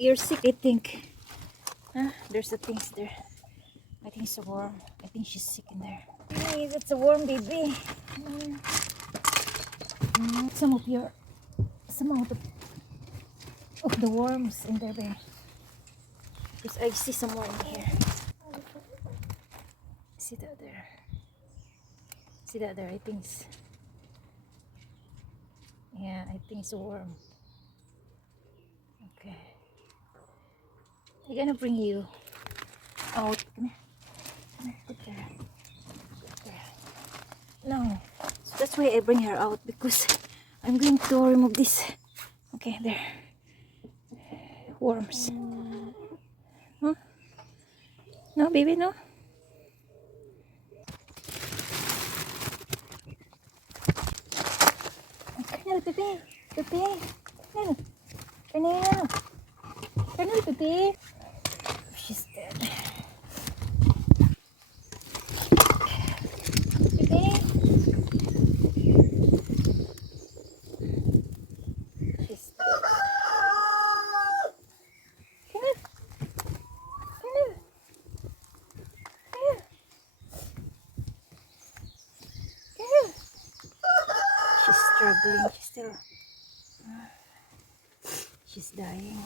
you're sick, I think. Huh? There's the things there. I think it's a worm. I think she's sick in there. Hey, that's a worm, baby. Some of the worms in there, baby. Because I see some more in here. See that there? See that there? I think it's, yeah, I think it's a worm. Okay. I'm gonna bring you out. Come here. Come here. Good there. Good there. No. So that's why I bring her out, because I'm going to remove this. Okay, there. Worms. Huh? No, baby, no. Kernel, baby. Baby. Kernel. Kernel. Kernel, baby. She's dead. Baby. She's dead. Kernel. Kernel. Kernel. Kernel. She's struggling. She's dying.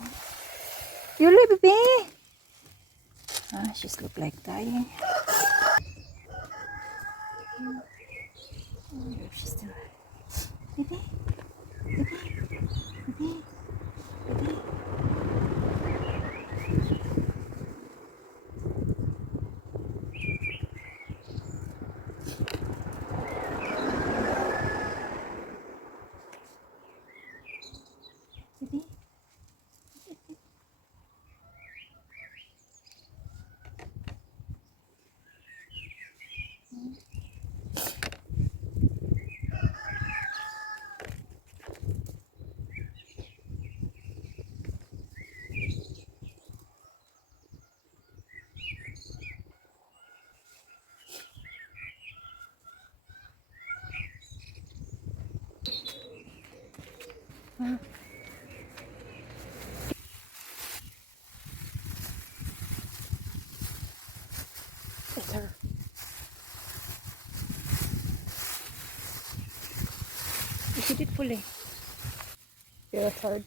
Really, baby? She's look like dying. She's still. Baby? Baby? Baby? Baby? Baby? It's her. You shoot it fully. You're hard.